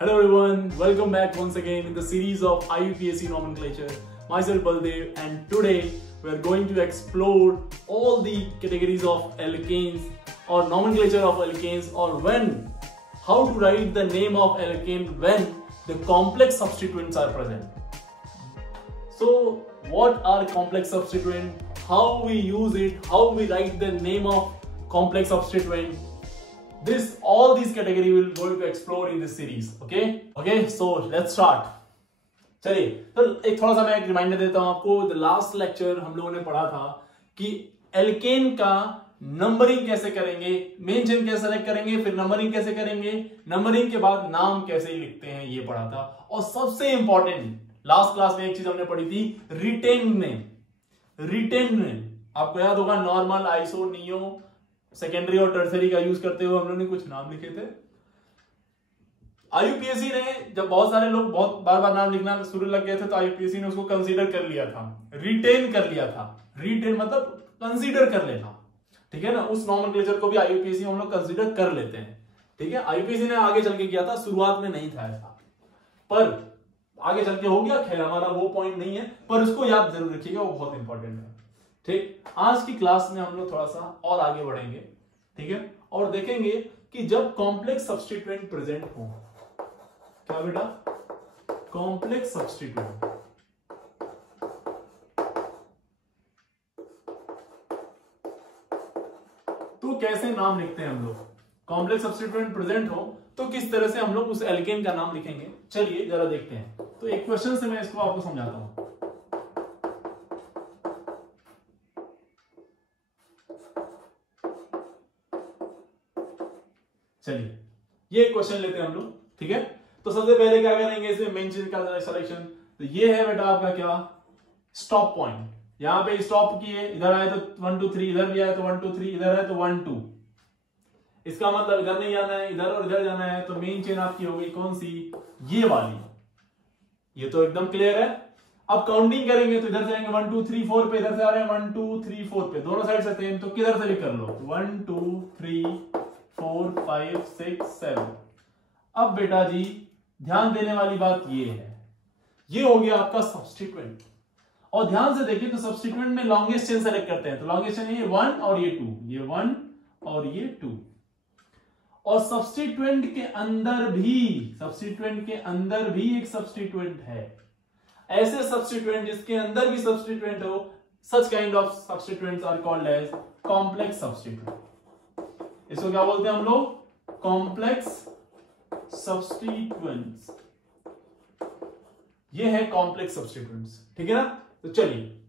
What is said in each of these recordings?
Hello everyone, welcome back once again in the series of IUPAC nomenclature. Myself Baldev, and today we are going to explore all the categories of alkanes or nomenclature of alkanes, or how to write the name of alkane when the complex substituents are present. So what are complex substituent, how we use it, how we write the name of complex substituent, all these category we'll going to explore in this series. Okay, so let's start. चलिए तो एक थोड़ा सा मैं एक reminder देता हूं आपको. द लास्ट लेक्चर हम लोगों ने पढ़ा था कि एल्केन का नंबरिंग कैसे करेंगे, मेन चेन कैसे सेलेक्ट करेंगे, फिर नंबरिंग कैसे करेंगे, नंबरिंग के बाद नाम कैसे लिखते हैं, ये पढ़ा था. और सबसे इंपॉर्टेंट लास्ट क्लास में एक चीज हमने पढ़ी थी, रिटेन नेम. आपको याद होगा नॉर्मल, आइसो, नियो, सेकेंडरी और टर्सरी का यूज करते हुए हम लोगों ने कुछ नाम लिखे थे. आईयूपीएससी ने जब बहुत सारे लोग बहुत बार बार नाम लिखना शुरू लग गए थे तो आईयूपीएससी ने उसको कंसीडर कर लिया था, रिटेन कर लिया था. रिटेन मतलब कंसीडर कर लेना, ठीक है ना. उस नॉमेनक्लेचर को भी आईयूपीएससी हम लोग कंसीडर कर लेते हैं, ठीक है. आईयूपीएससी ने आगे चल के किया था, शुरुआत में नहीं था ऐसा, पर आगे चल के हो गया. खैर हमारा वो पॉइंट नहीं है, पर उसको याद जरूर रखिएगा, वो बहुत इंपॉर्टेंट है. ठीक, आज की क्लास में हम लोग थोड़ा सा और आगे बढ़ेंगे, ठीक है, और देखेंगे कि जब कॉम्प्लेक्स सब्स्टिट्यूएंट प्रेजेंट हो, क्या बेटा, कॉम्प्लेक्स सब्स्टिट्यूएंट, तो कैसे नाम लिखते हैं हम लोग. कॉम्प्लेक्स सब्स्टिट्यूएंट प्रेजेंट हो तो किस तरह से हम लोग उस एल्केन का नाम लिखेंगे. चलिए जरा देखते हैं. तो एक क्वेश्चन से मैं इसको आपको समझाता हूं. चलिए ये क्वेश्चन लेते हैं हम लोग, ठीक है. तो सबसे पहले क्या करेंगे, इसमें मेन चीज का सिलेक्शन. तो ये है बेटा आपका क्या, स्टॉप पॉइंट. यहां पे स्टॉप किए, इधर आए तो 1 2 3, इधर भी आए तो 1 2 3, इधर है तो 1 2. इसका मतलब इधर नहीं जाना है, इधर और इधर जाना है. तो मेन चेन आपकी हो गई कौन सी, ये वाली. ये तो एकदम क्लियर है. अब काउंटिंग करेंगे तो इधर जाएंगे 1 2 3 4 पे, इधर से आ रहे हैं 1 2 3 4 पे, दोनों साइड से सेम. तो किधर से भी कर लो, 1 2 3 4 5 6 7. अब बेटा जी ध्यान देने वाली बात ये है, ये हो गया आपका सब्स्टिट्यूएंट. और ध्यान से देखिए तो सब्स्टिट्यूएंट में लॉन्गेस्ट चेन सेलेक्ट करते हैं. तो लॉन्गेस्ट चेन ये 1 और ये 2, ये 1 और ये 2. और सब्स्टिट्यूएंट के अंदर भी एक सब्स्टिट्यूएंट है. ऐसे सब्स्टिट्यूएंट जिसके अंदर भी सब्स्टिट्यूएंट हो, such kind of substituents are called as complex substituent. इसको क्या बोलते हैं हम लोग, कॉम्प्लेक्स सब्स्टिट्यूएंट्स. ये है कॉम्प्लेक्स सब्स्टिट्यूएंट्स, ठीक है ना. तो चलिए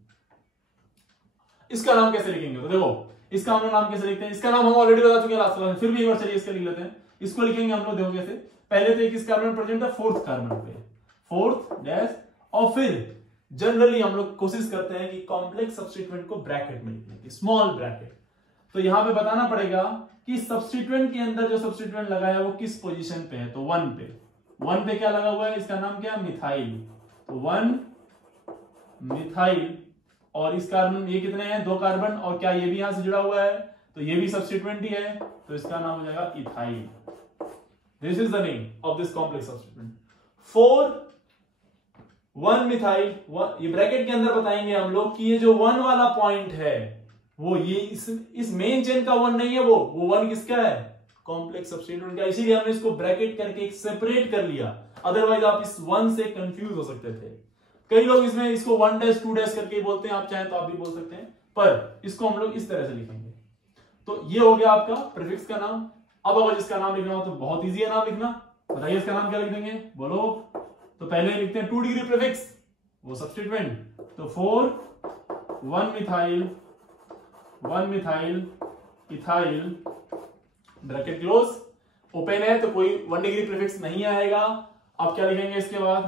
इसका नाम कैसे लिखेंगे. तो देखो इसका हम लोग नाम कैसे लिखते हैं, इसका नाम हम ऑलरेडी बता चुके हैं लास्ट क्लास में, फिर भी एक बार चलिए इसका लिख लेते हैं. इसको लिखेंगे हम लोग, देखो कैसे. पहले तो एक इस कार्बन प्रेजेंट है फोर्थ कार्बन पे, फोर्थ डैश, और फिर जनरली हम लोग कोशिश करते हैं कि कॉम्प्लेक्स सब्स्टिट्यूएंट को ब्रैकेट में लिखने की, स्मॉल ब्रैकेट. तो यहां पे बताना पड़ेगा कि सब्स्टिट्यूएंट के अंदर जो सब्स्टिट्यूएंट लगा है वो किस पोजीशन पे है. तो 1 पे. 1 पे क्या लगा हुआ है, इसका नाम क्या, मिथाइल. तो 1 मिथाइल. और इस कार्बन, ये कितने हैं, 2 कार्बन, और क्या ये भी यहां से जुड़ा हुआ है, तो ये भी सब्स्टिट्यूएंट ही है. तो इसका नाम हो जाएगा ethyl. This is the name of this complex substituent. 1 methyl. ये ब्रैकेट के अंदर बताएंगे हम लोग कि ये जो 1 वाला पॉइंट है वो ये इस मेन चेन का 1 नहीं है, वो 1 किसका है, कॉम्प्लेक्स सब्स्टिट्यूएंट का. इसीलिए हमने इसको ब्रैकेट करके एक सेपरेट कर लिया, अदरवाइज आप इस 1 से कंफ्यूज हो सकते थे. कई लोग इसमें इसको 1 डैश 2 डैश करके बोलते हैं, आप चाहें तो आप भी बोल सकते हैं, पर इसको हम लोग इस तरह से लिखेंगे. तो ये हो गया आपका प्रीफिक्स का नाम. अब अगर इसका नाम लिखना हो तो बहुत ईजी है नाम लिखना. बताइए इसका नाम क्या लिख देंगे, बोलो. तो पहले लिखते हैं 2 डिग्री प्रीफिक्स, वो सब्स्टिट्यूएंट. तो 4 1 methyl ethyl, bracket close, open है तो कोई 1 डिग्री प्रीफिक्स नहीं आएगा. अब क्या लिखेंगे इसके बाद,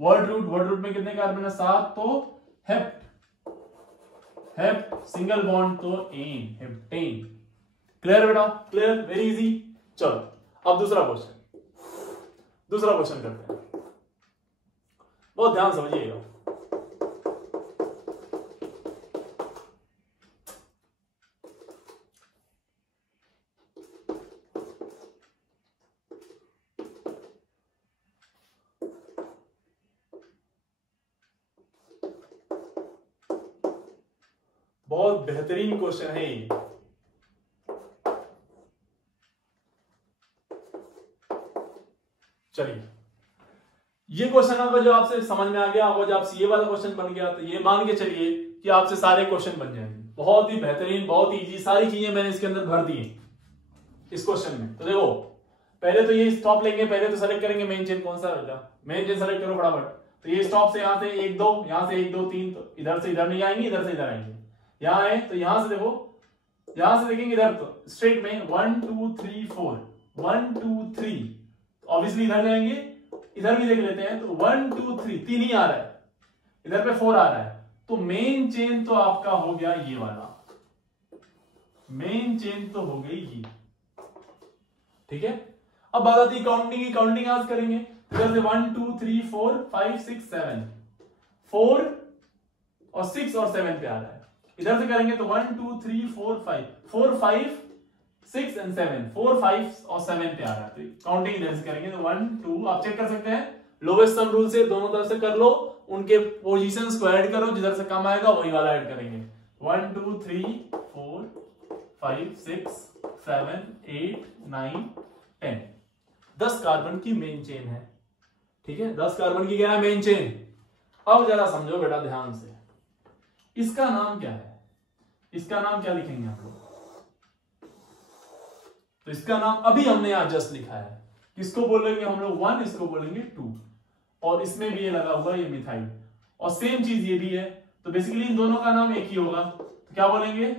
वर्ड रूट में कितने कार्बन है, 7. तो हेप्ट सिंगल बॉन्ड तो एन, हेप्टेन. क्लियर बेटा, क्लियर, वेरी इजी. चलो अब दूसरा क्वेश्चन करते हैं. बहुत ध्यान समझिएगा. बहुत बेहतरीन क्वेश्चन है ये। चलिए, ये क्वेश्चन अगर जो आपसे समझ में आ गया, अगर जो आपसे ये वाला क्वेश्चन बन गया तो ये मान के चलिए कि आपसे सारे क्वेश्चन बन जाएंगे। बहुत ही बेहतरीन, बहुत इजी, सारी चीजें मैंने इसके अंदर भर दी इस क्वेश्चन में। तो देखो, पहले तो ये स्टॉप लेंगे, पहले तो सेलेक्ट करेंगे मेन चेन कौन सा बेटा, मेन चेन सेलेक्ट करो फटाफट। तो ये स्टॉप से यहाँ से 1 2, यहाँ से 1 2 3, तो इधर से इधर नहीं आएंगे, इधर से इधर आएंगे। यहाँ है तो यहाँ से देखो, यहाँ से देखेंगे इधर तो स्ट्रेट में 1 2 3 4, 1 2 3, ऑब्वियसली इधर जाएंगे, इधर भी देख लेते हैं। तो 1 2 3, 3 ही आ रहा है, इधर पे 4 आ रहा है, तो मेन चेन तो आपका हो गया ये वाला, मेन चेन तो हो गई ये। ठीक है, अब बात आती है काउंटिंग की। काउंटिंग आज करेंगे इधर से 1 2 3 4 5 6 7, 4 और 6 और 7 पे आ रहा है। इधर से करेंगे तो 1 2 3 4 5, 4 5 6 एंड 7, 4 5 और 7 पे आ रहा है। तो काउंटिंग इधर से करेंगे तो 1 2, आप चेक कर सकते हैं लोवेस्ट सम रूल से, दोनों तरफ से कर लो, उनके पोजीशंस को ऐड करो, जिधर से कम आएगा वही वाला ऐड करेंगे। 1 2 3 4 5 6 7 8 9 10, 10 कार्बन की मेन चेन है। ठीक है, 10 कार्बन की क्या है, मेन चेन। अब जरा समझो बेटा ध्यान से, इसका नाम क्या है, इसका नाम क्या लिखेंगे आप लोग। तो इसका नाम अभी हमने यहां जस्ट लिखा है, किसको बोलेंगे हम लोग 1, इसको बोलेंगे 2, और इसमें भी ये लगा हुआ ये मिथाइल, और सेम चीज ये भी है। तो बेसिकली इन दोनों का नाम एक ही होगा, तो क्या बोलेंगे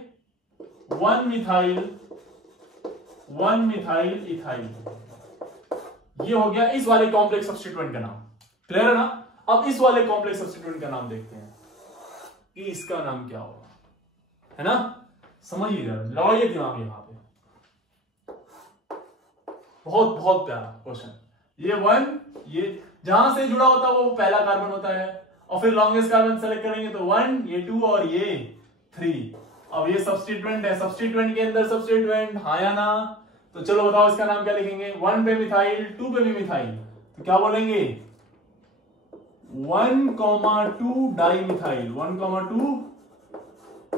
1 मिथाइल इथाइल। ये हो गया इस वाले कॉम्प्लेक्स सब्स्टिट्यूएंट का नाम। क्लियर है ना। अब इस वाले कॉम्प्लेक्स सब्स्टिट्यूएंट का नाम देखते हैं कि इसका नाम क्या होगा, है ना। समझिए, लगाइए दिमाग यहां पे, बहुत बहुत प्यारा क्वेश्चन। ये 1, ये जहां से जुड़ा होता है वो पहला कार्बन होता है, और फिर लॉन्गेस्ट कार्बन सेलेक्ट करेंगे तो 1, ये 2 और ये 3। अब ये सब्स्टिट्यूएंट है, सब्स्टिट्यूएंट के अंदर सब्स्टिट्यूएंट, हाँ या ना। तो चलो बताओ इसका नाम क्या लिखेंगे। 1 पे मिथाइल, 2 पे भी मिथाइल, तो क्या बोलेंगे 1,2 डाई मिथाइल, 1,2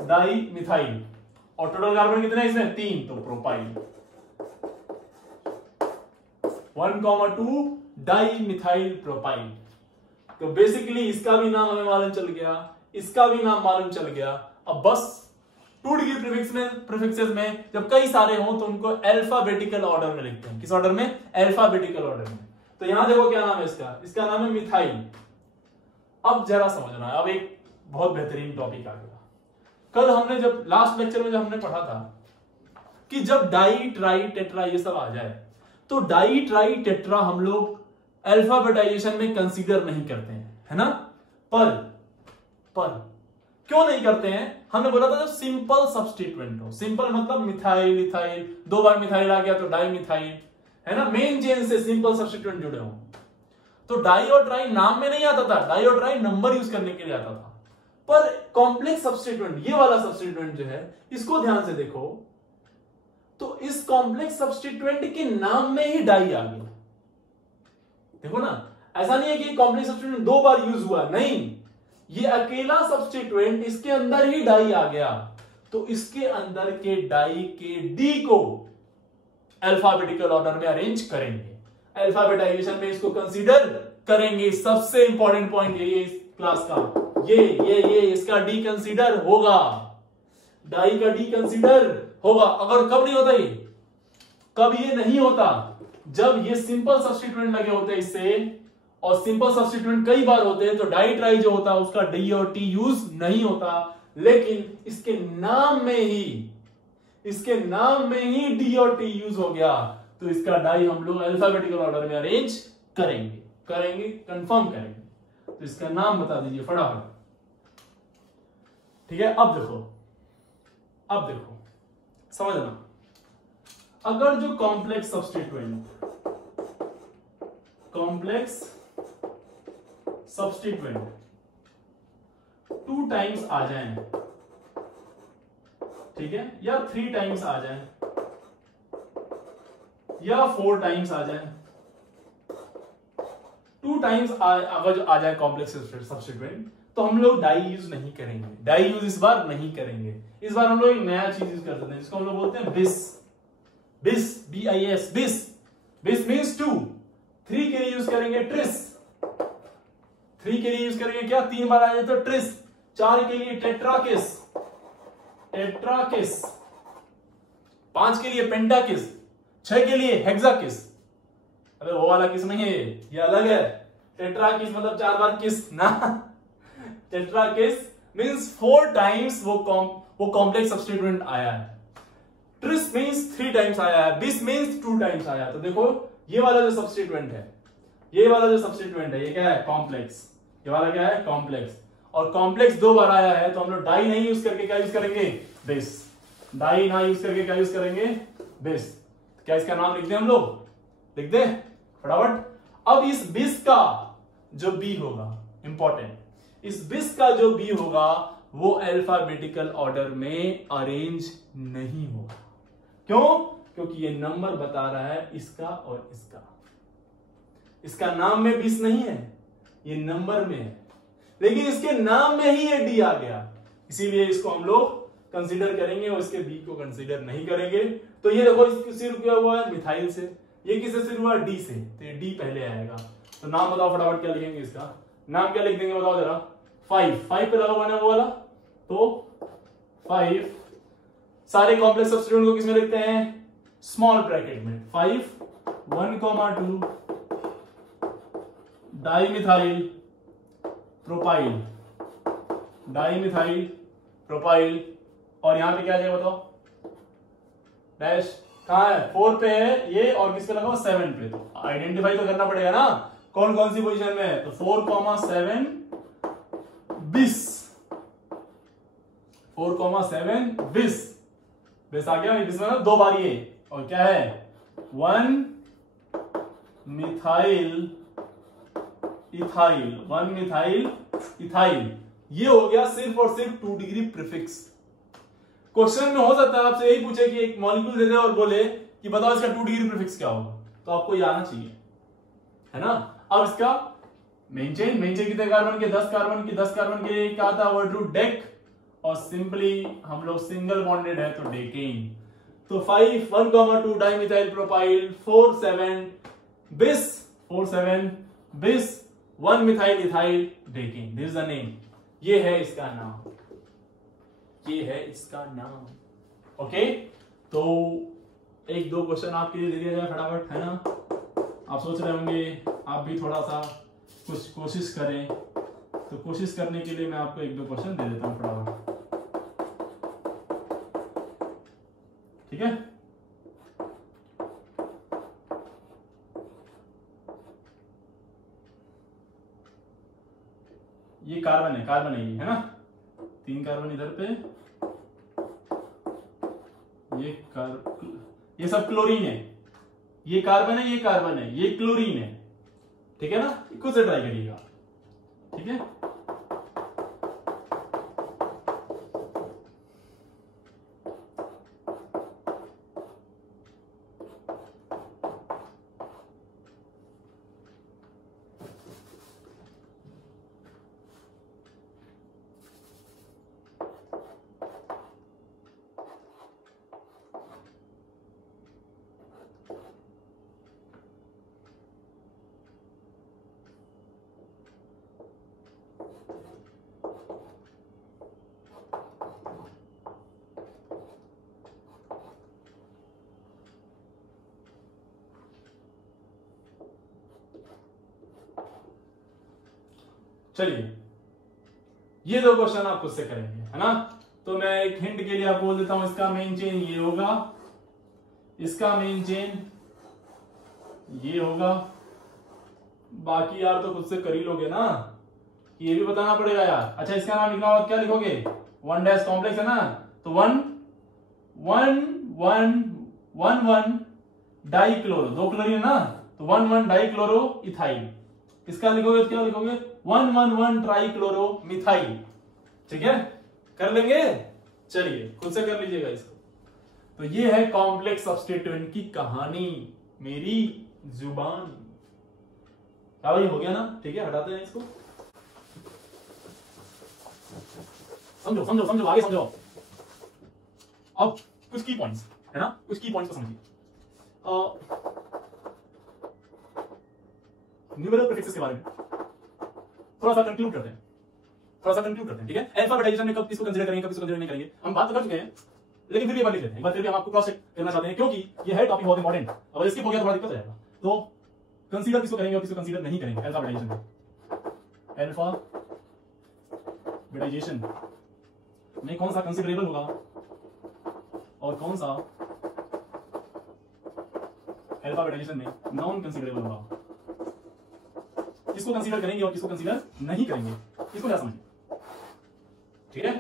डाई मिथाइल। और टोटल कार्बन कितने इसमें 3, तो प्रोपाइल। 1,2 di methyl propyl. तो बेसिकली इसका भी नाम हमें मालूम चल गया, इसका भी नाम मालूम चल गया। अब बस 2 डिग्री प्रीफिक्सेस में जब कई सारे हों तो उनको अल्फाबेटिकल ऑर्डर में लिखते हैं। किस ऑर्डर में, अल्फाबेटिकल ऑर्डर में। तो यहां देखो क्या नाम है इसका, इसका नाम है मिथाइल। अब जरा समझना है, अब एक बहुत बेहतरीन टॉपिक आ गया। कल हमने जब लास्ट लेक्चर में जब हमने पढ़ा था कि जब डाई ट्राई टेट्रा ये सब आ जाए तो डाई ट्राई टेट्रा हम लोग अल्फाबेटाइजेशन में कंसीडर नहीं करते हैं, है ना। पर क्यों नहीं करते हैं, हमने बोला था जब सिंपल सब्स्टिट्यूएंट हो। सिंपल मतलब मिथाइल इथाइल, 2 बार मिथाइल आ गया तो डाई मिथाइल, है ना। मेन चेन से सिंपल सब्स्टिट्यूएंट जुड़े हो तो डाई और ट्राई नाम में नहीं आता था, डाई और ट्राई नंबर यूज करने के लिए आता था। पर कॉम्प्लेक्स सब्स्टिट्यूएंट, ये वाला सब्स्टिट्यूएंट जो है, इसको ध्यान से देखो तो इस कॉम्प्लेक्स सब्स्टिट्यूएंट के नाम में ही डाई आ गया। देखो ना, ऐसा नहीं है कि कॉम्प्लेक्स सब्स्टिट्यूएंट 2 बार यूज हुआ, नहीं, ये अकेला सब्स्टिट्यूएंट इसके अंदर ही डाई आ गया। तो इसके अंदर के डाई के डी को अल्फाबेटिकल ऑर्डर में अरेंज करेंगे, अल्फाबेटाइजेशन में इसको कंसीडर करेंगे। सबसे इंपॉर्टेंट पॉइंट ये इस क्लास का, ये इसका डी कंसीडर होगा, डाई का डी कंसीडर होगा। अगर कब नहीं होता ये, कब ये नहीं होता, जब ये सिंपल सब्स्टिट्यूएंट लगे होते हैं इससे, और सिंपल सब्स्टिट्यूएंट कई बार होते हैं तो डाई ट्राई जो होता है उसका डी और टी यूज नहीं होता। लेकिन इसके नाम में ही डी और टी यूज हो गया, तो इसका डाई हम लोग अल्फाबेटिकल ऑर्डर में अरेंज करेंगे, कंफर्म करेंगे। तो इसका नाम बता दीजिए फटाफट। ठीक है, अब देखो समझना, अगर जो कॉम्प्लेक्स सब्स्टिट्यूएंट 2 टाइम्स आ जाएं, ठीक है, या 3 टाइम्स आ जाएं, या 4 टाइम्स आ जाएं, 2 टाइम्स अगर जो आ जाए कॉम्प्लेक्स सब्स्टिट्यूएंट, तो हम लोग डाई यूज नहीं करेंगे, डाई यूज इस बार नहीं करेंगे। इस बार हम लोग एक नया चीज यूज कर सकते हैं जिसको हम लोग बोलते हैं बिस। बिस, BIS, बिस। बिस मीन्स 2। 3 के लिए यूज करेंगे ट्रिस। 3 के लिए यूज करेंगे क्या, 3 बार आ जाए तो ट्रिस। 4 के लिए टेट्राकिस, टेट्राकिस। 5 के लिए पेंटाकिस। 6 के लिए हेक्साकिस। अबे वो वाला किस नहीं है, ये अलग है। टेट्राकिस मतलब 4 बार किस ना। टेट्राकिस मींस 4 टाइम्स वो कॉम्प्लेक्स सब्स्टिट्यूएंट आया है। ट्रिस मींस 3 टाइम्स आया है। बिस मींस 2 टाइम्स आया है। तो देखो ये वाला जो सब्स्टिट्यूएंट है, ये वाला जो सब्स्टिट्यूएंट है, ये क्या है, कॉम्प्लेक्स। ये वाला क्या है, कॉम्प्लेक्स। और कॉम्प्लेक्स 2 बार आया है तो हम लोग डाई नहीं यूज करके क्या यूज करेंगे, बिस। डाई ना यूज करके क्या यूज करेंगे, बिस। क्या इसका नाम लिख दें हम लोग, लिख दें फटाफट। अब इस बिस का जो बी होगा, इंपॉर्टेंट, इस बिस का जो बी होगा वो अल्फाबेटिकल ऑर्डर में अरेंज नहीं होगा। क्यों, क्योंकि ये नंबर बता रहा है इसका और इसका। इसका नाम में बिस नहीं है, ये नंबर में है, लेकिन इसके नाम में ही ये डी आ गया, इसीलिए इसको हम लोग कंसीडर करेंगे और इसके बी को कंसीडर नहीं करेंगे। तो ये देखो इससे शुरू किया हुआ है मिथाइल से, ये किससे शुरू हुआ, डी से, तो ये डी पहले आएगा। तो नाम बताओ फटाफट, क्या लिखेंगे इसका नाम, क्या लिख देंगे बताओ जरा। 5 पे लगा हुआ ना वो वाला, तो 5 सारे कॉम्प्लेक्स सब्स्टिट्यूएंट को किसमें लिखते हैं, स्मॉल ब्रैकेट में। 5 1,2 डाइमिथाइल प्रोपाइल, डाइमिथाइल प्रोपाइल। और यहां पे क्या है बताओ, डैश कहां है, 4 पे है ये, और किस पे लगा हुआ, 7 पे। तो आइडेंटिफाई तो करना पड़ेगा ना कौन कौन सी पोजीशन में है। तो 4,7 बिस, 4,7 बिस। बिस आ गया, बिस में 2 बार ये, और क्या है 1 मिथाइल इथाइल, 1 मिथाइल इथाइल। ये हो गया सिर्फ और सिर्फ 2 डिग्री प्रीफिक्स। क्वेश्चन में हो सकता है आपसे यही पूछे कि एक मॉलिक्यूल दे दे और बोले कि बताओ इसका 2 डिग्री प्रीफिक्स क्या होगा, तो आपको ये आना चाहिए, है ना। अब इसका मेन चेन, मेन चेन कितने कार्बन के, 10 कार्बन की, 10 कार्बन के क्या आता है वर्ड रूट डेक, और सिंपली हम लोग सिंगल बॉन्डेड है तो डेकेन। तो 5 1,2 डाइमिथाइल प्रोपाइल 4,7 बिस, 4,7 बिस 1 methyl ethyl decane. This is the name, ये है इसका नाम, ये है इसका नाम। ओके, तो 1-2 क्वेश्चन आपके लिए दे दिया जाए फटाफट, है ना। आप सोच रहे होंगे आप भी थोड़ा सा कुछ कोशिश करें, तो कोशिश करने के लिए मैं आपको 1-2 क्वेश्चन दे देता हूं फटाफट, ठीक है। ये कार्बन है, कार्बन है ये, है ना। 3 कार्बन इधर पे, ये सब क्लोरीन है, ये कार्बन है, ये कार्बन है, ये क्लोरीन है, ठीक है ना। खुद से ट्राई करिएगा, ठीक है। चलिए, ये 2 क्वेश्चन आप खुद से करेंगे, है ना। तो मैं एक हिंट के लिए आपको बोल देता हूं, इसका मेन चेन ये होगा, इसका मेन चेन ये होगा। बाकी यार तो खुद से कर ही लोगे ना, ये भी बताना पड़ेगा यार। अच्छा, इसका नाम लिखना होगा, क्या लिखोगे, 1 डैश कॉम्प्लेक्स है ना, तो 1 1 1 1 1 डाइक्लोरो, 2 क्लोरीन है ना, तो 1 1 डाइक्लोरो इथाइल। इसका लिखोगे तो क्या लिखोगे, 1 1 1 ट्राइक्लोरो मिथाइल, ठीक है। कर लेंगे, चलिए खुद से कर लीजिएगा इसको। तो ये है कॉम्प्लेक्स सब्स्टिट्यूएंट की कहानी, मेरी जुबान। क्या भाई, हो गया ना, ठीक है, हटाते हैं इसको। समझो समझो समझो, आगे समझो। अब कुछ की पॉइंट्स है ना, कुछ की पॉइंट्स को समझिए। न्यूमेरल प्रीफिक्सेस के बारे में थोड़ा सा कंक्लूड करते हैं, ठीक है। अल्फाबेटाइजेशन में कब किसको कंसीडर करेंगे, कब किसको कंसीडर नहीं करेंगे, हम बात तो कर चुके हैं, लेकिन फिर भी एक बार लिख लेते हैं, एक बार फिर भी हम आपको क्रॉस चेक करना चाहते हैं, क्योंकि ये है टॉपिक बहुत इंपॉर्टेंट। अगर स्किप हो गया तो बड़ा दिक्कत हो जाएगा। तो कंसीडर किसको करेंगे और किसको कंसीडर नहीं करेंगे अल्फाबेटाइजेशन में। अल्फाबेटाइजेशन में कौन सा कंसीडरेबल होगा और कौन सा अल्फाबेटाइजेशन में नॉन कंसीडरेबल होगा, किसको कंसीडर करेंगे और किसको कंसीडर नहीं करेंगे, इसको क्या समझिए, ठीक है।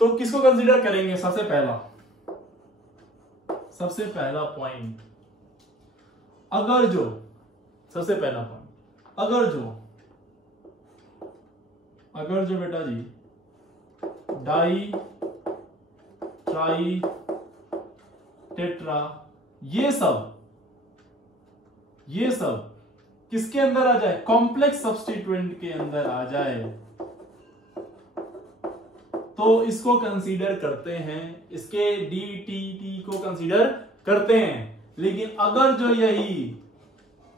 तो किसको कंसीडर करेंगे, सबसे पहला पॉइंट, अगर जो बेटा जी डाई ट्राई टेट्रा ये सब किसके अंदर आ जाए, कॉम्प्लेक्स सब्स्टिट्यूएंट के अंदर आ जाए, तो इसको कंसीडर करते हैं, इसके डी को कंसीडर करते हैं। लेकिन अगर जो यही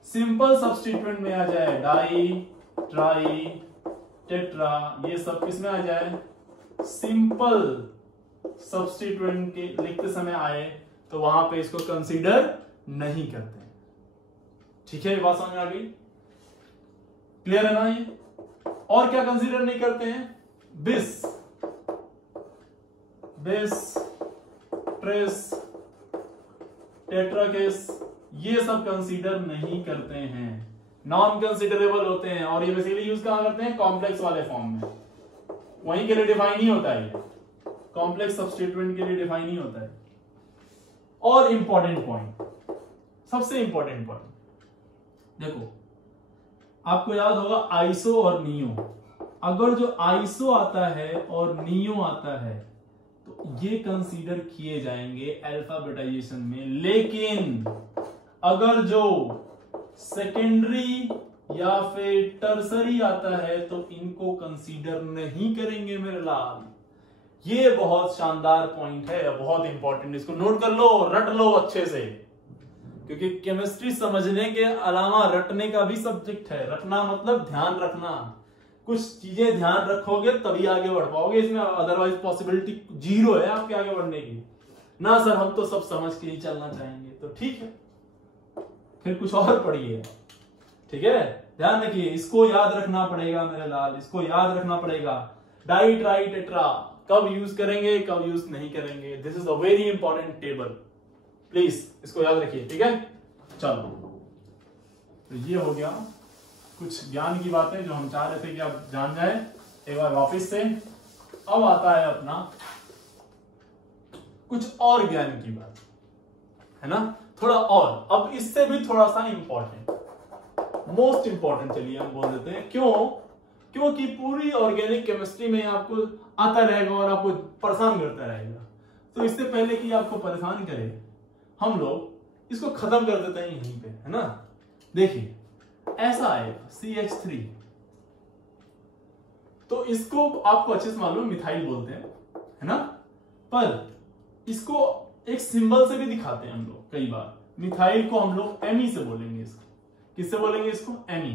सिंपल सब्स्टिट्यूएंट में आ जाए, डाई ट्राई टेट्रा, ये सब किस में आ जाए, सिंपल सब्स्टिट्यूएंट के लिखते समय आए, तो वहां पे इसको कंसीडर नहीं करते हैं, ठीक है। ये बात समझ में आ गई, क्लियर है ना ये। और क्या कंसीडर नहीं करते हैं, बिस ट्रेस टेट्राकेस, ये सब कंसीडर नहीं करते हैं, नॉन कंसीडरेबल होते हैं। और ये बेसिकली यूज कहां करते हैं, कॉम्प्लेक्स वाले फॉर्म में, वहीं के लिए डिफाइन ही होता है, ये कॉम्प्लेक्स सब्स्टिट्यूएंट के लिए डिफाइन ही होता है। और इंपॉर्टेंट पॉइंट, सबसे इंपॉर्टेंट पॉइंट देखो, आपको याद होगा आइसो और नियो, अगर जो आइसो आता है और नियो आता है तो ये कंसीडर किए जाएंगे अल्फाबेटाइजेशन में। लेकिन अगर जो सेकेंडरी या फिर टर्सरी आता है तो इनको कंसीडर नहीं करेंगे मेरे लाल। ये बहुत शानदार पॉइंट है, बहुत इंपॉर्टेंट, इसको नोट कर लो, रट लो अच्छे से, क्योंकि केमिस्ट्री समझने के अलावा रटने का भी सब्जेक्ट है। रटना मतलब ध्यान रखना, कुछ चीजें ध्यान रखोगे तभी आगे बढ़ पाओगे इसमें, अदरवाइज पॉसिबिलिटी जीरो है आपके आगे बढ़ने की। ना सर हम तो सब समझ के ही चलना चाहेंगे, तो ठीक है, फिर कुछ और पढ़िए, ठीक है। ध्यान रखिए, इसको याद रखना पड़ेगा मेरे लाल, इसको याद रखना पड़ेगा। डाई ट्राई टेट्रा कब यूज करेंगे, कब यूज नहीं करेंगे, this is a very important table, please इसको याद रखिए, ठीक है। चलो, तो ये हो गया कुछ ज्ञान की बातें जो हम चाह रहे थे कि आप जान जाए एक बार वापस से। अब आता है अपना कुछ और ज्ञान की बात, है ना, थोड़ा और, अब इससे भी थोड़ा सा इंपॉर्टेंट, मोस्ट इंपॉर्टेंट चलिए हम बोल देते हैं। क्यों, क्योंकि पूरी ऑर्गेनिक केमिस्ट्री में आपको आता रहेगा और आपको परेशान करता रहेगा, तो इससे पहले कि आपको परेशान करे हम लोग इसको खत्म कर देते हैं यहीं पे, है ना। देखिए ऐसा आएगा CH3, तो इसको आपको अच्छे से मालूम मिथाइल बोलते हैं, है ना, पर इसको एक सिंबल से भी दिखाते हैं हम लोग कई बार। मिथाइल को हम लोग Me से बोलेंगे, इसको किससे बोलेंगे, इसको Me,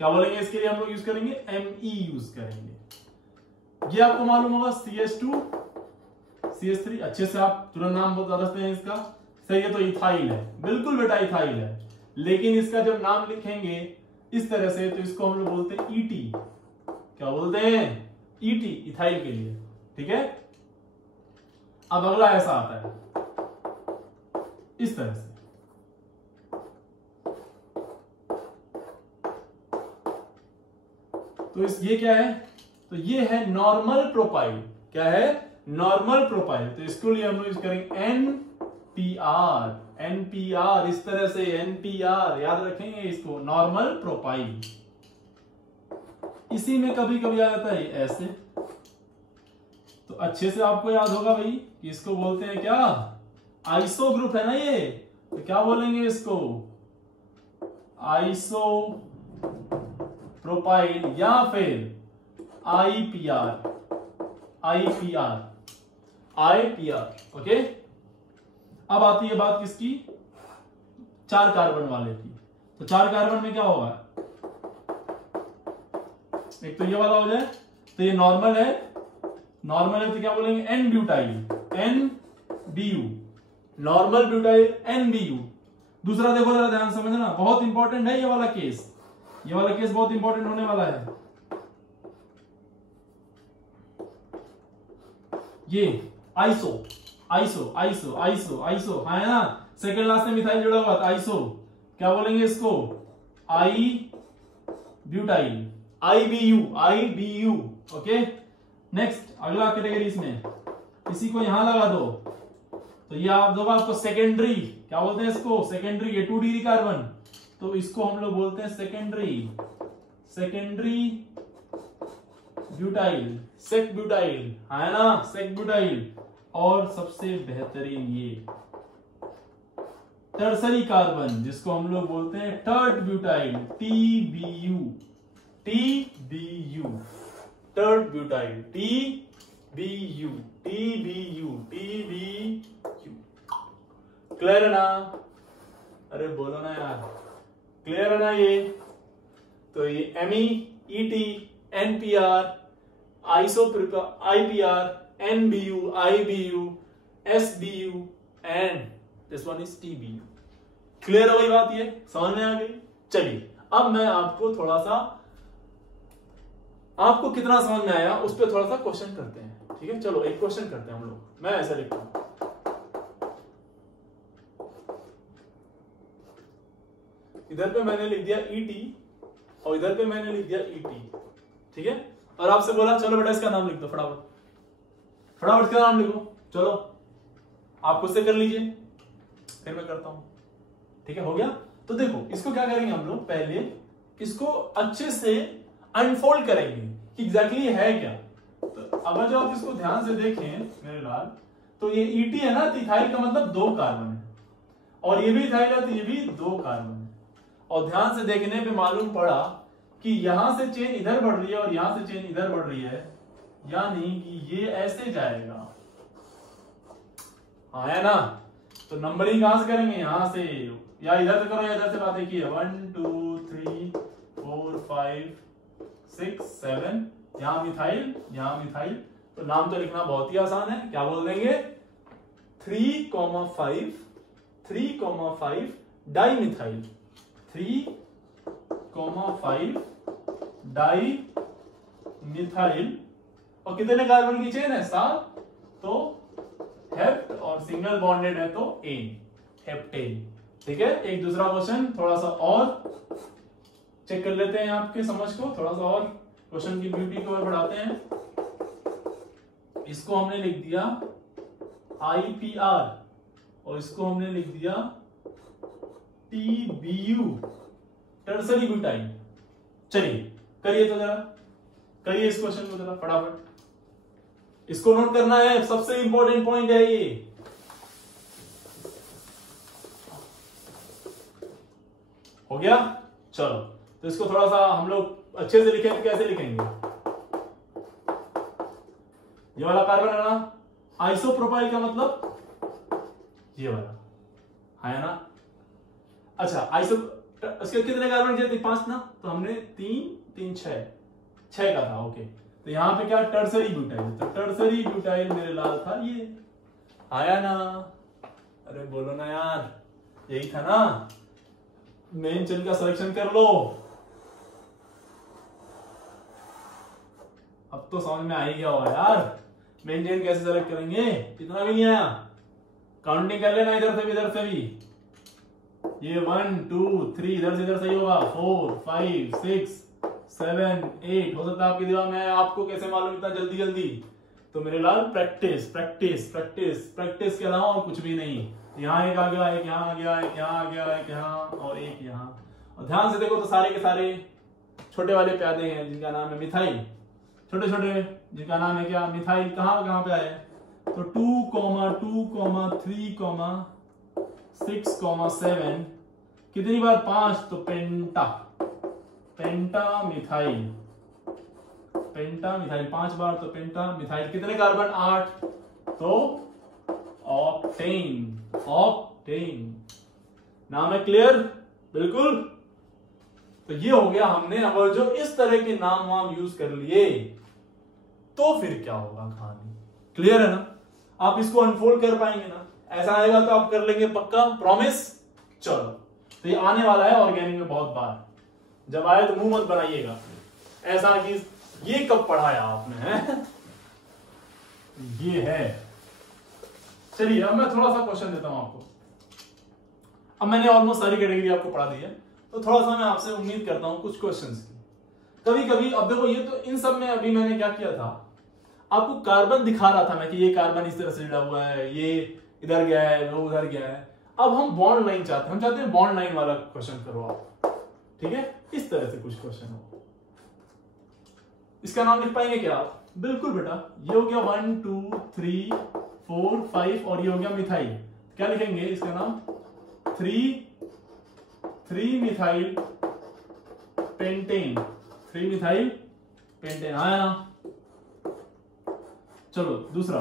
क्या बोलेंगे इसके लिए हम लोग यूज करेंगे, Me यूज करेंगे। ये आपको मालूम होगा CH2 CH3, अच्छे से आप तुरंत नाम बता सकते हैं इसका, सही है, तो इथाइल है, बिल्कुल बेटा इथाइल है। लेकिन इसका जब नाम लिखेंगे इस तरह से तो इसको हम लोग बोलते हैं ET, क्या बोलते हैं, ET, इथाइल के लिए, ठीक है। अब अगला ऐसा आता है इस तरह से, तो ये क्या है, तो ये है नॉर्मल प्रोपाइल, क्या है, नॉर्मल प्रोपाइल, तो इसके लिए हम लोग यूज करेंगे NPR, इस तरह से NPR याद रखेंगे इसको, नॉर्मल प्रोपाइल। इसी में कभी कभी आ जाता है ऐसे, तो अच्छे से आपको याद होगा भाई कि इसको बोलते हैं क्या, आइसो ग्रुप है ना ये, तो क्या बोलेंगे इसको, आइसो प्रोपाइल या फिर IPR, IPR ओके। अब आती है बात किसकी, 4 कार्बन वाले की। तो 4 कार्बन में क्या होगा, एक तो ये वाला हो जाए, तो ये नॉर्मल है तो क्या बोलेंगे n butyl, NBU, normal butyl NBU। दूसरा देखो जरा ध्यान समझना, बहुत इंपॉर्टेंट है ये वाला केस बहुत इंपॉर्टेंट होने वाला है। ये आइसो है ना, सेकेंड लास्ट में मिथाइल जुड़ा हुआ था, आइसो क्या बोलेंगे इसको, आई ब्यूटाइल, IBU ओके। नेक्स्ट अगला कैटेगरी इसमें, इसी को यहां लगा दो, तो ये आप दोगे आपको सेकेंडरी, क्या बोलते हैं इसको, सेकेंडरी, ये 2 डिग्री कार्बन, तो इसको हम लोग बोलते हैं सेकेंडरी ब्यूटाइल, सेक ब्यूटाइल है ना, सेक ब्यूटाइल। और सबसे बेहतरीन ये टर्सरी कार्बन, जिसको हम लोग बोलते हैं टर्ड butyl, TBU, टर्ड butyl, TBU। Clear है ना, अरे बोलो ना यार, क्लियर है ना ये। तो ये MEET, NPR, IPR, NBU, IBU, SBU and this one is TBU। Clear है वही बात, ये समझ में आ गई। चलिए अब मैं आपको थोड़ा सा, आपको कितना समझ में आया उस पर थोड़ा सा क्वेश्चन करते हैं, ठीक है। चलो एक क्वेश्चन करते हैं हम लोग, मैं ऐसा लिखता हूं, इधर पे मैंने लिख दिया ET और इधर पे मैंने लिख दिया ET, ठीक है। और आपसे बोला चलो बेटा इसका नाम लिख दो, फटाफट इसका नाम लिखो, चलो आप खुद से कर लीजिए, फिर मैं करता हूं, ठीक है। हो गया, तो देखो इसको क्या करेंगे हम लोग, पहले इसको अच्छे से अनफोल्ड करेंगे कि एग्जैक्टली है क्या। तो अगर जो आप इसको ध्यान से देखें मेरे लाल, तो ये ET है ना, इथाइल का मतलब 2 कार्बन है, और ये भी इथाइल है तो ये भी 2 कार्बन है। और ध्यान से देखने पे मालूम पड़ा कि यहां से चेन इधर बढ़ रही है और यहां से चेन इधर बढ़ रही है, यानी कि ये ऐसे जाएगा, हाँ है ना। तो नंबरिंग कहां से करेंगे, यहां से, या इधर से करो या इधर से, बात एक ही है, 1 2 3 4 5 6 7, यहां मिथाइल, तो नाम तो लिखना बहुत ही आसान है, क्या बोल देंगे 3,5 डाई मिथाइल, 3,5 डाई मिथाइल। और कितने कार्बन की चेन है, 7, तो हेप्ट, और सिंगल बॉन्डेड है तो एन, हेप्टेन, ठीक है। एक दूसरा क्वेश्चन थोड़ा सा और चेक कर लेते हैं, आपके समझ को थोड़ा सा और क्वेश्चन की ब्यूटी को और बढ़ाते हैं। इसको हमने लिख दिया IPR और इसको हमने लिख दिया TBU, टर्सरी ब्यूटाइल। चलिए करिए, तो जरा करिए इस क्वेश्चन को जरा फटाफट, इसको नोट करना है, सबसे इंपॉर्टेंट पॉइंट है ये। हो गया, चलो तो इसको थोड़ा सा हम लोग अच्छे से लिखें, तो कैसे लिखेंगे, ये वाला कार्बन है ना, आइसोप्रोपाइल का मतलब ये वाला है ना। अच्छा उसके कितने कार्बन चाहिए, 5 ना, तो हमने 3 6 का था, ओके। तो यहां पे क्या, टर्सरी ब्यूटाइल, तो टर्सरी ब्यूटाइल मेरे लाल था ये, आया ना, अरे बोलो ना यार, यही था ना। मेन चेन का सिलेक्शन कर लो, अब तो समझ में आ ही गया होगा यार, मेन चेन कैसे सेलेक्ट करेंगे, इतना भी नहीं आया, काउंटिंग कर लेना इधर से भी इधर से भी, ये 1 2 3 इधर से इधर सही होगा, 4 5 6 7 8, हो सकता है आपके दिमाग में आपको कैसे मालूम इतना जल्दी, तो मेरे लाल प्रैक्टिस के अलावा और कुछ भी नहीं। यहाँ एक आ गया, एक यहाँ आ गया, एक यहाँ आ गया, एक यहाँ और एक यहाँ। और ध्यान से देखो तो सारे के सारे छोटे वाले प्यादे हैं जिनका नाम है मिथाइल, छोटे जिनका नाम है क्या, मिथाइल। कहाँ पे आए, तो 2, 2, 3, 6, 7, कितनी बार, 5, तो पेंटा मिथाइल, पेंटा मिथाइल 5 बार तो पेंटा मिथाइल कितने कार्बन 8 तो ऑक्टेन। ऑक्टेन नाम है क्लियर बिल्कुल। तो ये हो गया हमने अगर जो इस तरह के नाम वाम यूज कर लिए तो फिर क्या होगा कहानी क्लियर है ना। आप इसको अनफोल्ड कर पाएंगे ना, ऐसा आएगा तो आप कर लेंगे पक्का प्रॉमिस। चलो तो ये आने वाला है ऑर्गेनिक में बहुत बार, जब आए तो मुंह मत बनाइएगा ऐसा कि ये कब पढ़ाया आपने है ये है। चलिए अब मैं थोड़ा सा क्वेश्चन देता हूं आपको। अब मैंने ऑलमोस्ट सारी कैटेगरी आपको पढ़ा दी है तो थोड़ा सा मैं आपसे उम्मीद करता हूं कुछ क्वेश्चंस की। कभी कभी अब देखो ये तो इन सब में अभी मैंने क्या किया था, आपको कार्बन दिखा रहा था मैं कि ये कार्बन इस तरह से जुड़ा हुआ है, ये इधर गया है वो उधर गया है। अब हम बॉन्ड लाइन चाहते हैं, हम चाहते हैं बॉन्ड लाइन वाला क्वेश्चन करो आप, ठीक है इस तरह से कुछ क्वेश्चन हो। इसका नाम लिख पाएंगे क्या आप? बिल्कुल बेटा, ये हो गया 1 2 3 4 5 और ये हो गया मिथाइल। क्या लिखेंगे इसका नाम? 3 मिथाइल पेंटेन। 3 मिथाइल पेंटेन आया ना। चलो दूसरा,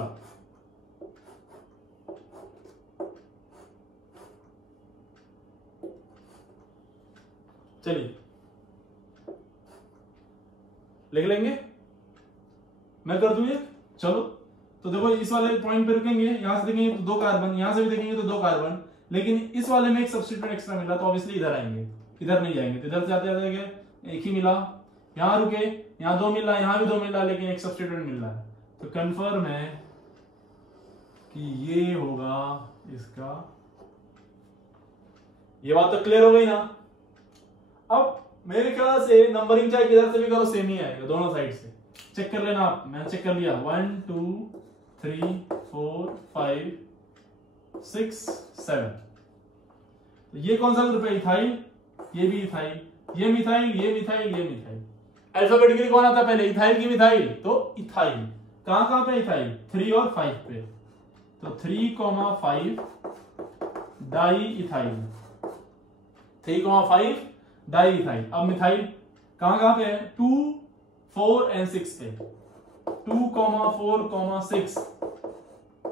चलिए लिख लेंगे, मैं कर दूं ये। चलो तो देखो इस वाले पॉइंट पे रुकेंगे, यहां से देखेंगे तो 2 कार्बन, यहां से भी देखेंगे तो 2 कार्बन, लेकिन इस वाले में एक सब्स्टिट्यूएंट एक्स्ट्रा मिला तो ऑब्वियसली इधर आएंगे, इधर नहीं जाएंगे। तो इधर से आते जाते एक ही मिला, यहां रुके, यहां 2 मिला, यहां भी 2 मिला, लेकिन एक सब्स्टिट्यूएंट मिल रहा है। तो कंफर्म है कि ये होगा इसका। ये बात तो क्लियर हो गई ना। अब मेरे ख्याल से नंबरिंग चाहे किधर से भी करो सेम ही आएगा, दोनों साइड से चेक कर लेना आप। मैंने चेक कर लिया 1 2 3 4 5 6 7। तो ये कौन सा ग्रुप है? इथाइल, ये भी इथाइल, ये मिथाइल, ये मिथाइल, ये मिथाइल। अल्फाबेटिकली कौन आता है पहले? इथाइल की मिथाइल, तो इथाइल। कहां पे इथाइल? 3 और 5 पे। तो 3,5 डाई इथाइल, 3,5 डाई इथाइल। अब मिथाइल कहां पे है? 2 4 एंड 6 पे। 2,4,6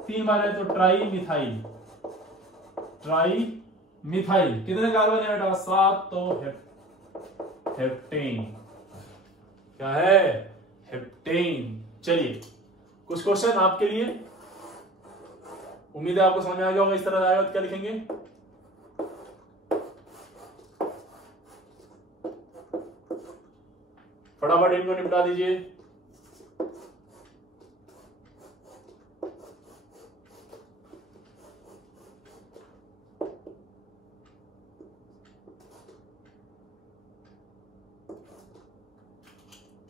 3 बार है तो ट्राई मिथाइल। ट्राई मिथाइल कितने कार्बन है बेटा? 7। तो हेप्टेन क्या है? हेप्टेन। चलिए कुछ क्वेश्चन आपके लिए, उम्मीद है आपको समझ में आ गया होगा। इस तरह आएगा तो क्या लिखेंगे? फटाफट इनको निपटा दीजिए।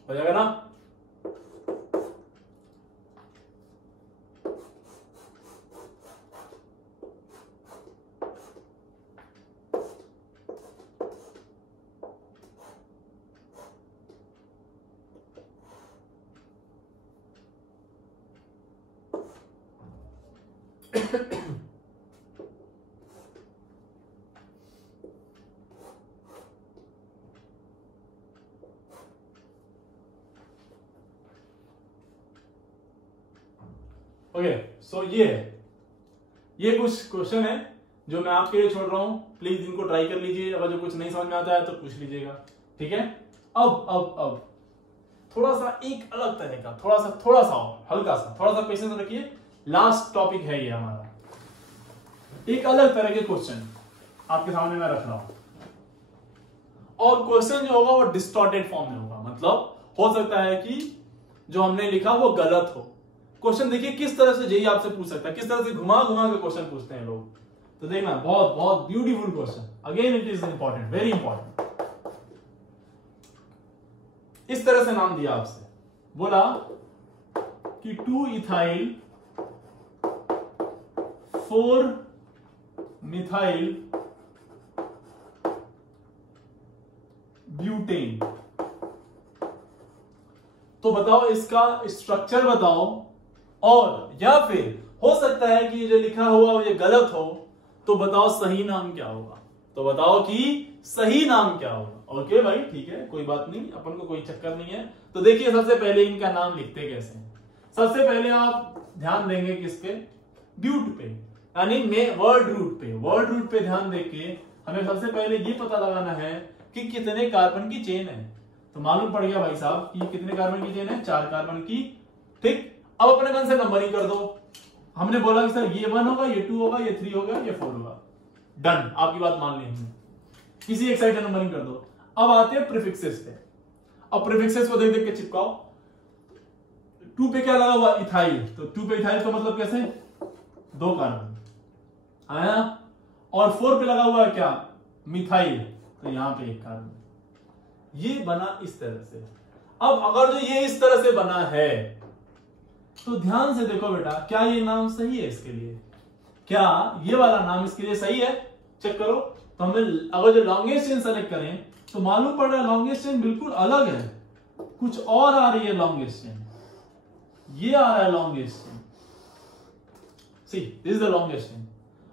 हो जाएगा ना? ओके सो ये कुछ क्वेश्चन है जो मैं आपके लिए छोड़ रहा हूं, प्लीज इनको ट्राई कर लीजिए। अगर जो कुछ नहीं समझ में आता है तो पूछ लीजिएगा, ठीक है। अब थोड़ा सा एक अलग तरह का, थोड़ा सा हल्का सा, थोड़ा सा पेशेंस रखिए। लास्ट टॉपिक है ये हमारा, एक अलग तरह के क्वेश्चन आपके सामने मैं रख रहा हूं। और क्वेश्चन जो होगा वो डिस्टॉर्टेड फॉर्म में होगा, मतलब हो सकता है कि जो हमने लिखा वो गलत हो। क्वेश्चन देखिए किस तरह से जेई आपसे पूछ सकता है, किस तरह से घुमा घुमा के क्वेश्चन पूछते हैं लोग। तो देखना, बहुत बहुत beautiful question. Again it is important, very important. इस तरह से नाम दिया आपसे, बोला कि 2 इथाइल 4 मिथाइल ब्यूटेन। तो बताओ इसका स्ट्रक्चर बताओ, और या फिर हो सकता है कि ये जो लिखा हुआ ये गलत हो, तो बताओ सही नाम क्या होगा। तो बताओ कि सही नाम क्या होगा। ओके भाई, ठीक है, कोई बात नहीं, अपन को कोई चक्कर नहीं है। तो देखिए सबसे पहले इनका नाम लिखते कैसे हैं। सबसे पहले आप ध्यान देंगे किस पे, ब्यूट पे, यानी वर्ड रूट पे। वर्ड रूट पे ध्यान देके हमें सबसे पहले ये पता लगाना है कि कितने कार्बन की चेन है। तो मालूम पड़ गया भाई साहब कि कितने कार्बन की चेन है, 4 कार्बन की। ठीक, अब अपने मन से नंबरिंग कर दो। हमने बोला कि सर ये 1 होगा, ये 2 होगा, ये 3 होगा, ये 4 होगा। डन, आपकी बात मान ली हमने। किसी एक साइड से नंबरिंग कर दो। अब आते हैं प्रीफिक्सेस पे। अब प्रीफिक्सेस को देख देख के चिपकाओ। 2 पे क्या लगा हुआ, इथाइल। तो 2 पे इथाइल का मतलब कैसे, 2 कार्बन आया। और 4 पे लगा हुआ है क्या, मिथाइल। तो यहां पे 1 कार्बन। ये बना इस तरह से। अब अगर जो ये इस तरह से बना है तो ध्यान से देखो बेटा, क्या ये नाम सही है इसके लिए, क्या ये वाला नाम इसके लिए सही है, चेक करो। तो हमें अगर जो लॉन्गेस्ट चेन सेलेक्ट करें तो मालूम पड़ रहा है लॉन्गेस्ट चेन बिल्कुल अलग है, कुछ और आ रही है लॉन्गेस्ट चेन। ये आ रहा है longest chain, see this is the longest chain.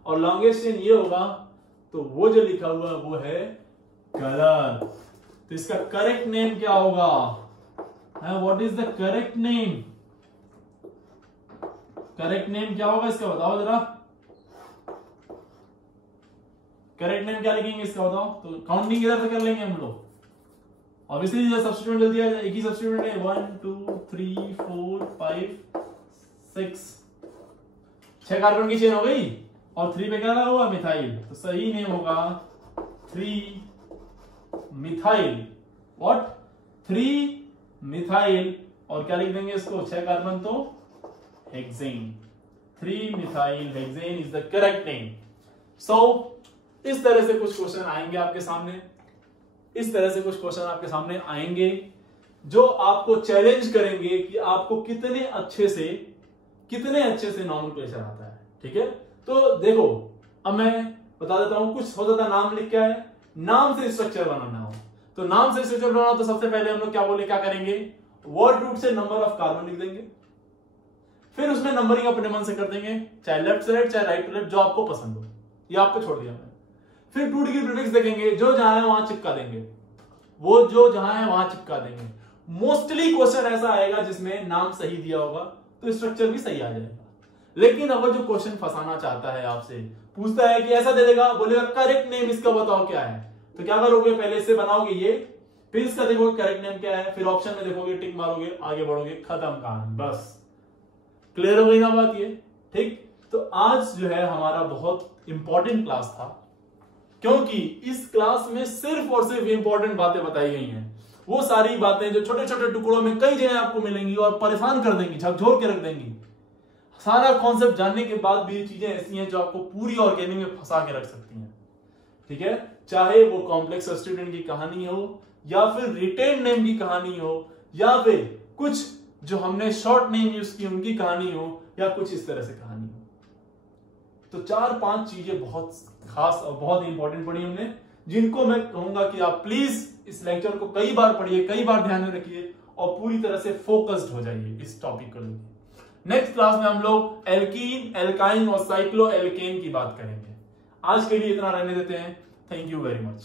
और लॉन्गेस्ट चेन ये होगा, तो वो जो लिखा हुआ है वो है गलत। तो इसका करेक्ट नेम क्या होगा, what is the correct name, correct name क्या होगा इसका बताओ जरा। करेक्ट नेम क्या लिखेंगे इसका बताओ। तो काउंटिंग इधर से कर लेंगे हम लोग। ऑब्वियसली जो सब्स्टिट्यूएंट जल्दी आ जाए, एक ही सब्स्टिट्यूएंट है, 1 2 3 4 5 6 6 कार्बन की चेन हो गई। और 3 पे क्या लगा हुआ, मिथाइल। तो सही नेम होगा 3 मिथाइल। What, 3 methyl. और क्या लिख देंगे इसको, 6 कार्बन तो hexane. 3 methyl hexane is the correct name. So इस तरह से कुछ क्वेश्चन आएंगे आपके सामने, इस तरह से कुछ क्वेश्चन आपके सामने आएंगे जो आपको चैलेंज करेंगे कि आपको कितने अच्छे से नॉमेनक्लेचर आता है। ठीक है, तो देखो अब मैं बता देता हूं। कुछ हो जाता नाम लिख के आए, नाम से स्ट्रक्चर बनाना हो। तो नाम से स्ट्रक्चर बनाना हो तो सबसे पहले हम लोग क्या करेंगे, वर्ड रूट से नंबर ऑफ कार्बन लिख देंगे। फिर उसमें नंबरिंग अपने मन से कर देंगे, चाहे लेफ्ट से राइट चाहे राइट टू लेफ्ट, जो आपको पसंद हो, ये आप पे छोड़ दिया मैंने। फिर 2 डिग्री प्रीफिक्स देखेंगे, जो जहां है वहां चिपका देंगे, वो जो जहां है वहां चिपका देंगे। मोस्टली क्वेश्चन ऐसा आएगा जिसमें नाम सही दिया होगा तो स्ट्रक्चर भी सही आ जाएगा। लेकिन अगर जो क्वेश्चन फंसाना चाहता है आपसे, पूछता है कि ऐसा दे देगा, बोलेगा करेक्ट नेम इसका बताओ क्या है, तो क्या करोगे, पहले इससे बनाओगे ये, फिर इसका देखोगे करेक्ट नेम क्या है, फिर ऑप्शन में देखोगे, टिक मारोगे, आगे बढ़ोगे, खत्म कहानी, बस। क्लियर हो गई ना बात ये। ठीक, तो आज जो है हमारा बहुत इंपॉर्टेंट क्लास था, क्योंकि इस क्लास में सिर्फ और सिर्फ इंपॉर्टेंट बातें बताई गई हैं। वो सारी बातें जो छोटे छोटे टुकड़ों में कई जगह आपको मिलेंगी और परेशान कर देंगी, झकझोर के रख देंगी। सारा कॉन्सेप्ट जानने के बाद भी ये चीजें ऐसी हैं जो आपको पूरी ऑर्गेनिक में फंसा के रख सकती हैं। ठीक है, चाहे वो कॉम्प्लेक्स सब्स्टिट्यूएंट की कहानी हो, या फिर रिटेन नेम की कहानी हो, या फिर कुछ जो हमने शॉर्ट नेम यूज की उनकी कहानी हो, या कुछ इस तरह से कहानी हो। तो 4-5 चीजें बहुत खास और बहुत इंपॉर्टेंट पढ़ी हमने, जिनको मैं कहूंगा कि आप प्लीज इस लेक्चर को कई बार पढ़िए, कई बार ध्यान में रखिए और पूरी तरह से फोकस्ड हो जाइए इस टॉपिक को लेकर। नेक्स्ट क्लास में हम लोग एल्कीन, एल्काइन और साइक्लो एल्केन की बात करेंगे। आज के लिए इतना रहने देते हैं। Thank you very much.